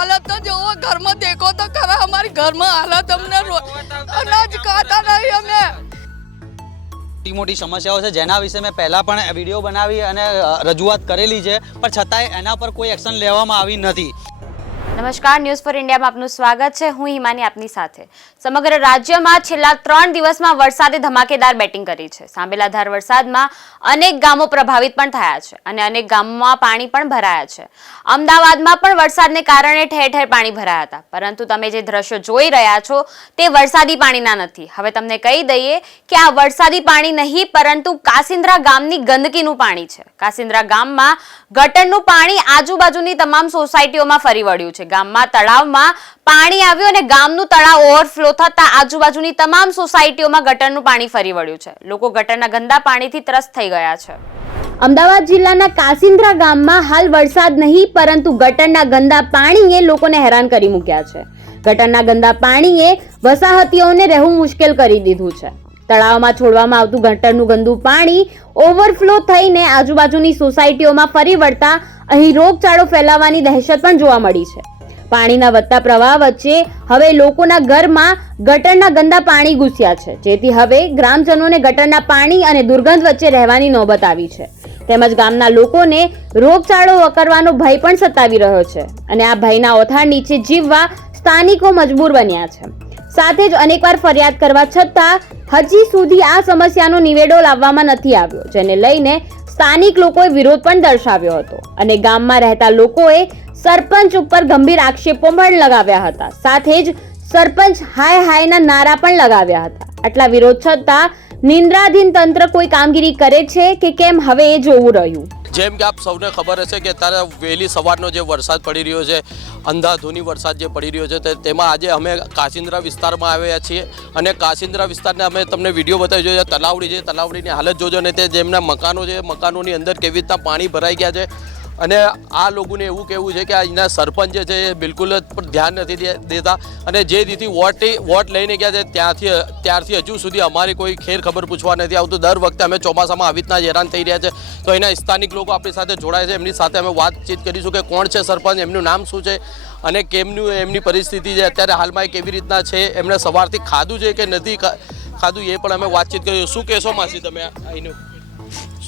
हालत तो जो घर में देखो तो खरा हमारी घर में हालत हमने अनाज खाता नहीं हमें મોટી સમસ્યાઓ છે જેના વિશે મેં પહેલા પણ વિડીયો બનાવી અને રજૂઆત કરેલી છે પણ છતાંય એના પર કોઈ એક્શન લેવામાં આવી નથી। નમસ્કાર, ન્યૂઝ ફોર ઇન્ડિયામાં આપનું સ્વાગત છે। હું હિમાની આપની સાથે। સમગ્ર રાજ્યમાં છેલ્લા 3 દિવસમાં વરસાદે ધમાકેદાર બેટિંગ કરી છે। સાંબેલાધાર વરસાદમાં અનેક ગામો પ્રભાવિત પણ થયા છે અને અનેક ગામોમાં પાણી પણ ભરાયા છે। અમદાવાદમાં પણ વરસાદને કારણે ઠેર ઠેર પાણી ભરાયા હતા, પરંતુ તમે જે દ્રશ્યો જોઈ રહ્યા છો તે વરસાદી પાણીના નથી। હવે તમને કહી દઈએ કે આ વરસાદી પાણી નહીં પરંતુ કાસિન્દ્રા ગામની ગંદકીનું પાણી છે। કાસિન્દ્રા ગામમાં ગટરનું પાણી આજુબાજુની તમામ સોસાયટીઓમાં ફરી વળ્યું છે। ગામમાં તળાવમાં પાણી આવ્યું અને ગામનું તળાવ ઓવરફ્લો થતા આજુબાજુની તમામ સોસાયટીઓમાં ગટરનું પાણી ફરી વળ્યું છે। લોકો ગટરના ગંદા પાણીથી ત્રસ્ત થઈ ગયા છે। અમદાવાદ જિલ્લાના કાસિન્દ્રા ગામમાં હાલ વરસાદ નહીં પરંતુ ગટરના ગંદા પાણીએ લોકોને હેરાન કરી મૂક્યા છે। ગટરના ગંદા પાણીએ વસાહતીઓને રહેવું મુશ્કેલ કરી દીધું છે। તળાવમાં છોડવામાં આવતું ગટરનું ગંદુ પાણી ઓવરફ્લો થઈને આજુબાજુની સોસાયટીઓમાં ફરી વળતા અહીં રોગચાળો ફેલાવાની દહેશત પણ જોવા મળી છે। પાણીના વધતા પ્રવાહ વચ્ચે હવે લોકોના ઘરમાં ગટરના ગંદા પાણી ઘૂસ્યા છે, જેથી હવે ગ્રામજનોને ગટરના પાણી અને દુર્ગંધ વચ્ચે રહેવાની નોબત આવી છે। તેમજ ગામના લોકોને રોગચાળો વકરવાનો ભય પણ સતાવી રહ્યો છે અને આ ભયના ઓથાર નીચે જીવવા સ્થાનિકો મજબૂર બન્યા છે। સાથે જ અનેકવાર ફરિયાદ કરવા છતાં હજી સુધી આ સમસ્યાનો નિવેડો લાવવામાં નથી આવ્યો, જેને લઈને સ્થાનિક લોકોએ વિરોધ પણ દર્શાવ્યો હતો અને ગામમાં રહેતા લોકોએ સરપંચ ઉપર ગંભીર આક્ષેપો પણ લગાવ્યા હતા। સાથે જ સરપંચ હાય હાયના નારા પણ લગાવ્યા હતા। આટલા વિરોધ છતાં નિંદ્રાધીન તંત્ર કોઈ કામગીરી કરે છે કે કેમ, હવે એ જોવું રહ્યું। જેમ કે આપ સૌને ખબર હશે કે અત્યારે વહેલી સવારનો જે વરસાદ પડી રહ્યો છે, અંધાધૂની વરસાદ જે પડી રહ્યો છે તેમાં આજે અમે કાસિન્દ્રા વિસ્તારમાં આવ્યા છીએ અને કાસિન્દ્રા વિસ્તારને અમે તમને વિડીયો બતાવી જોઈએ। તલાવડી છે, તલાવડીની હાલત જોજો ને તે જેમના મકાનો છે, મકાનોની અંદર કેવી રીતના પાણી ભરાઈ ગયા છે અને આ લોકોને એવું કહેવું છે કે અહીંના સરપંચ જે છે એ બિલકુલ ધ્યાન નથી દેતા અને જે રીતે વોટ લઈને ગયા છે ત્યારથી હજુ સુધી અમારી કોઈ ખેર ખબર પૂછવા નથી આવતું। દર વખતે અમે ચોમાસામાં આવી રીતના હેરાન થઈ રહ્યા છે, તો અહીંના સ્થાનિક લોકો આપણી સાથે જોડાય છે। એમની સાથે અમે વાતચીત કરીશું કે કોણ છે સરપંચ, એમનું નામ શું છે અને કેમનું એમની પરિસ્થિતિ છે અત્યારે હાલમાં એ કેવી રીતના છે, એમણે સવારથી ખાધું છે કે નથી ખાધું એ પણ અમે વાતચીત કરીશું। શું કહેશો માસી તમે અહીંનું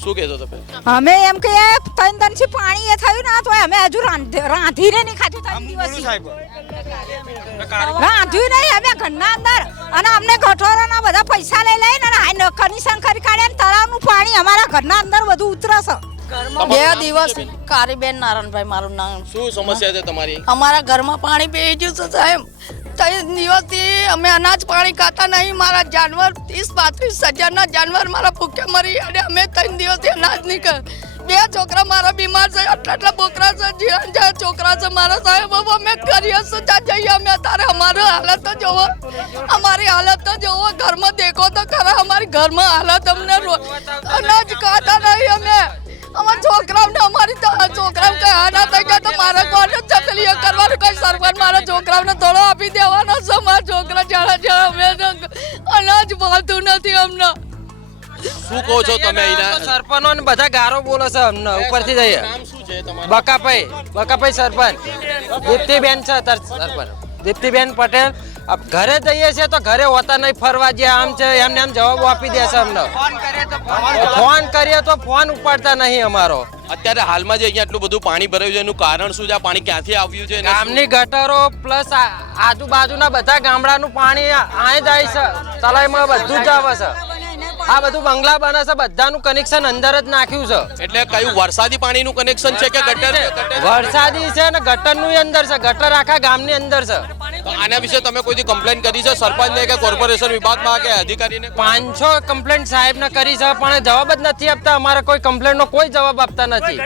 શું કહેશો તમે? અમે એમ કે 3 દિવસથી પાણી એ થયું ના તો અમે હજુ રાંધીને નહીં ખાધું। 3 દિવસથી રાંધ્યું નહીં અમે ઘરના અંદર અને અમને ગઠોરોના બધા પૈસા લઈ લઈને અને કમિશન કરી કાઢે ને તળાવનું પાણી અમારા ઘરના અંદર બધું ઉતરશે। 2 દિવસ કારીબેન નારાયણભાઈ મારું નામ। શું સમસ્યા છે તમારી? અમારા ઘરમાં પાણી બેસી ગયું છે સાહેબ। 3 દિવસથી અમે અનાજ પાણી ખાતા નહીં। મારા જાનવર 30-35 હજારના જાનવર મારા ભૂખ્યા મરી અને અમે 3 દિવસથી અનાજ નહીં 2 છોકરા મારા બીમાર છે, આટલા બોકરા છે, જીવન છોકરા છે મારા સાહેબ। અમે કરીએ ત્યાં જઈએ અમે તારે અમારી હાલત તો જોવો, અમારી હાલત તો જોવો, ઘરમાં દેખો તો ખરા અમારી ઘરમાં હાલત અમને અનાજ ખાતા નહીં અમે। અમારા છોકરાઓને અમારી છોકરાઓ કઈ આના થઈ ગયા તો મારે કોને ચકલીઓ કરવાનું, કઈ સરપંચ મારા છોકરાઓને થોડો આપી દેવાનો છે। મારા છોકરા જાડા અમે અનાજ મળતું નથી અમને। શું કહો છો તમે? અહીંના સરપંચો ને બધા ગારો બોલે છે અમને ઉપરથી જઈએ। નામ શું છે તમારું? બકાભાઈ સરપંચ દીપ્તિબેન છે સરપંચ દીપ્તિબેન પટેલ। ઘરે જઈએ છીએ તો ઘરે હોતા નહીં, ફરવા જ્યાં આમ છે એમને આમ જવાબો આપી દે છે અમને। ફોન કરીએ તો ફોન ઉપાડતા નહીં અમારો। અત્યારે હાલમાં જે અહીંયા આટલું બધું પાણી ભરાયું છે એનું કારણ શું છે? આ પાણી ક્યાંથી આવ્યું છે? ગામની ગટરો પ્લસ આજુબાજુના બધા ગામડાનું પાણી અહીં જાય છે, તલાઈમાં બધું જ આવે છે। આ બધું બંગલા બને છે, બધાનું કનેક્શન અંદર જ નાખ્યું છે। એટલે કયું વરસાદી પાણીનું કનેક્શન છે કે ગટર? વરસાદી છે ને ગટરનું અંદર છે, ગટર આખા ગામની અંદર છે। તો આના વિશે તમે કોઈથી કમ્પ્લેન કરી છે સરપંચને કે કોર્પોરેશન વિભાગમાં કે અધિકારીને? 500 કમ્પ્લેન્ટ સાહેબને કરી છે પણ જવાબ જ નથી આપતા। અમારે કોઈ કમ્પ્લેન્ટનો કોઈ જવાબ આપતા નથી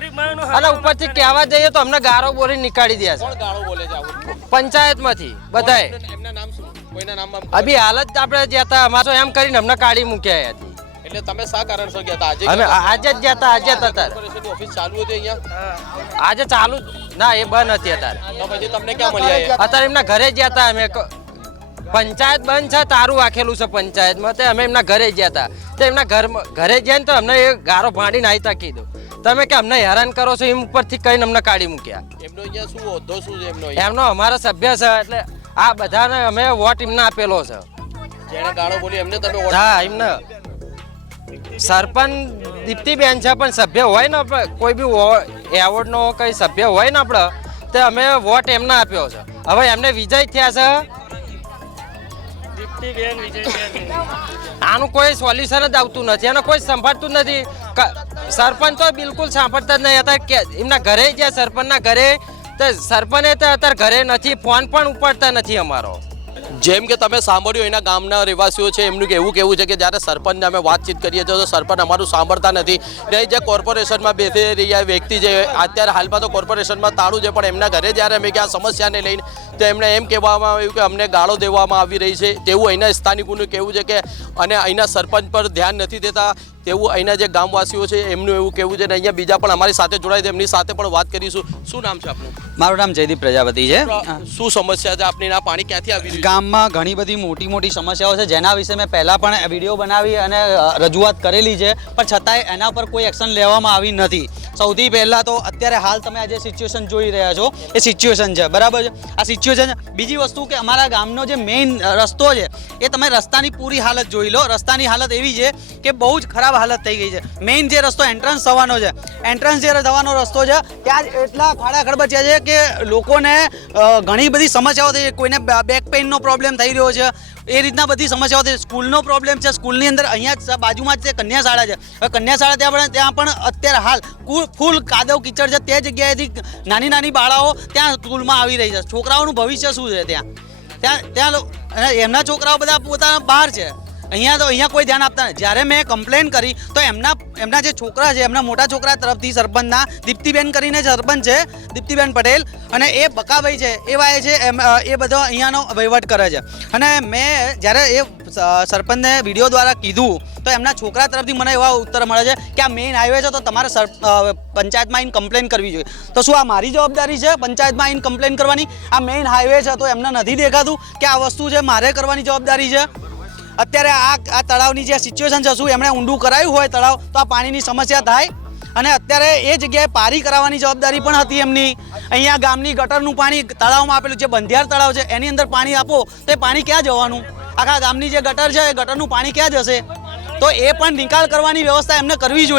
અને ઉપરથી કહેવા જઈએ તો અમને ગારો બોલી નીકાળી દે છે। કોણ ગાળો બોલે છે આવું? પંચાયતમાંથી બધાએ। એમના નામ શું? કોઈના નામમાં? અભી હાલત આપણે જતા અમારો એમ કરીને અમને કાઢી મૂક્યા હતી। એટલે તમે શા કારણસર ગયા હતા? અમે આજે જ જતા, આજે હતા કોર્પોરેશનની ઓફિસ ચાલુ હતી અહીંયા? આજે ચાલુ ના, એ બંધ હતી અત્યારે। તો પછી તમને ક્યાં મળ્યા? અત્યારે એમના ઘરે ગયા હતા અમે। પંચાયત બંધ છે, તારું રાખેલું છે પંચાયતમાં, તે અમે એમના ઘરે ગયા હતા। તો એમના ઘરે ગયા ને તો અમને એ ગારો ભાંડીને આવી કીધું તમે કે અમને હેરાન કરો છો એમ ઉપરથી કહીને અમને કાઢી મૂક્યા. એમનો અહીંયા શું હોદ્દો શું છે એમનો એમનો અમારા સભ્ય છે એટલે આ બધાને અમે વોટ એમને આપેલો છે. જેને ગાળો બોલી એમને તમે વોટ હા એમને સરપંચ દીપ્તિબેન છે પણ સભ્ય હોય ને આપણે કોઈ બી એવોર્ડનો કઈ સભ્ય હોય ને આપણે તે અમે વોટ એમને આપ્યો છે. હવે એમને વિજય થયા છે આનું કોઈ સોલ્યુશન જ આવતું નથી અને કોઈ સંભાળતું જ નથી. સરપંચ તો બિલકુલ સાંભળતા જ નહીં. અત્યારે એમના ઘરે ગયા સરપંચના ઘરે તો સરપંચે તો અત્યારે ઘરે નથી, ફોન પણ ઉપાડતા નથી અમારો. જેમ કે તમે સાંભળ્યું એના ગામના રહેવાસીઓ છે એમનું એવું કહેવું છે કે જ્યારે સરપંચને અમે વાતચીત કરીએ છીએ તો સરપંચ અમારું સાંભળતા નથી. ને જે કોર્પોરેશનમાં બેસી રહ્યા વ્યક્તિ છે અત્યારે હાલમાં તો કોર્પોરેશનમાં તાળું છે, પણ એમના ઘરે જ્યારે અમે કે આ સમસ્યાને લઈને તો એમણે એમ કહેવામાં આવ્યું કે અમને ગાળો દેવામાં આવી રહી છે તેવું અહીંના સ્થાનિકોનું કહેવું છે કે અને અહીંના સરપંચ પર ધ્યાન નથી દેતા તેવું અહીંના જે ગામવાસીઓ છે એમનું એવું કહેવું છે. ને અહીંયા બીજા પણ અમારી સાથે જોડાય છે, એમની સાથે પણ વાત કરીશું. શું નામ છે આપનું? મારું નામ જયદીપ પ્રજાપતિ છે. શું સમસ્યા છે આપની? આ પાણી ક્યાંથી આવી રહ્યું છે? ગામમાં ઘણી બધી મોટી સમસ્યાઓ છે જેના વિશે મેં પહેલાં પણ વિડીયો બનાવી અને રજૂઆત કરેલી છે, પણ છતાંય એના પર કોઈ એક્શન લેવામાં આવી નથી. સૌથી પહેલાં તો અત્યારે હાલ તમે આ જે સિચ્યુએશન જોઈ રહ્યા છો એ સિચ્યુએશન છે, બરાબર છે? આ સિચ્યુએશન. બીજી વસ્તુ કે અમારા ગામનો જે મેઇન રસ્તો છે એ તમે રસ્તાની પૂરી હાલત જોઈ લો. રસ્તાની હાલત એવી છે કે બહુ જ ખરાબ હાલત થઈ ગઈ છે. મેઇન જે રસ્તો એન્ટ્રન્સ થવાનો છે, એન્ટ્રન્સ જે થવાનો રસ્તો છે ત્યાં જ એટલા ખાડા ખડબચિયા છે કે લોકોને ઘણી બધી સમસ્યાઓ થઈ છે. કોઈને બેક પેઇનનો પ્રોબ્લેમ થઈ રહ્યો છે, એ રીતના બધી સમસ્યાઓ થઈ. સ્કૂલનો પ્રોબ્લેમ છે. સ્કૂલની અંદર અહીંયા બાજુમાં જ કન્યા શાળા છે. હવે કન્યા શાળા ત્યાં પણ અત્યારે હાલ ફૂલ કાદવ કીચડ છે. તે જગ્યાએથી નાની બાળાઓ ત્યાં સ્કૂલમાં આવી રહી છે. છોકરાઓનું ભવિષ્ય શું છે ત્યાં અને એમના છોકરાઓ બધા પોતાના બહાર છે. અહીંયા કોઈ ધ્યાન આપતા નથી. જ્યારે મેં કમ્પ્લેન કરી તો એમના જે છોકરા છે એમના મોટા છોકરા તરફથી સરપંચના દીપ્તિબેન કરીને સરપંચ છે, દીપ્તિબેન પટેલ, અને એ બકાભાઈ છે એ વાય છે એ બધો અહીંયાનો વહીવટ કરે છે. અને મેં જ્યારે એ સરપંચને વિડીયો દ્વારા કીધું તો એમના છોકરા તરફથી મને એવા ઉત્તર મળે છે કે આ મેઇન હાઈવે છે તો તમારે પંચાયતમાં આવીને કમ્પ્લેન કરવી જોઈએ. તો શું આ મારી જવાબદારી છે પંચાયતમાં આવીને કમ્પ્લેન કરવાની? આ મેઇન હાઈવે છે તો એમને નથી દેખાતું કે આ વસ્તુ છે મારે કરવાની જવાબદારી છે? અત્યારે આ તળાવની જે સિચ્યુએશન છે, શું એમણે ઊંડું કરાયું હોય તળાવ તો આ પાણીની સમસ્યા થાય? અને અત્યારે એ જગ્યાએ પારી કરાવવાની જવાબદારી પણ હતી એમની. અહીંયા ગામની ગટરનું પાણી તળાવમાં આપેલું જે બંધિયાર તળાવ છે એની અંદર પાણી આપો તો એ પાણી ક્યાં જવાનું? આખા ગામની જે ગટર છે એ ગટરનું પાણી ક્યાં જશે? તો એ પણ નિકાલ કરવાની વ્યવસ્થા એમને કરવી જોઈએ.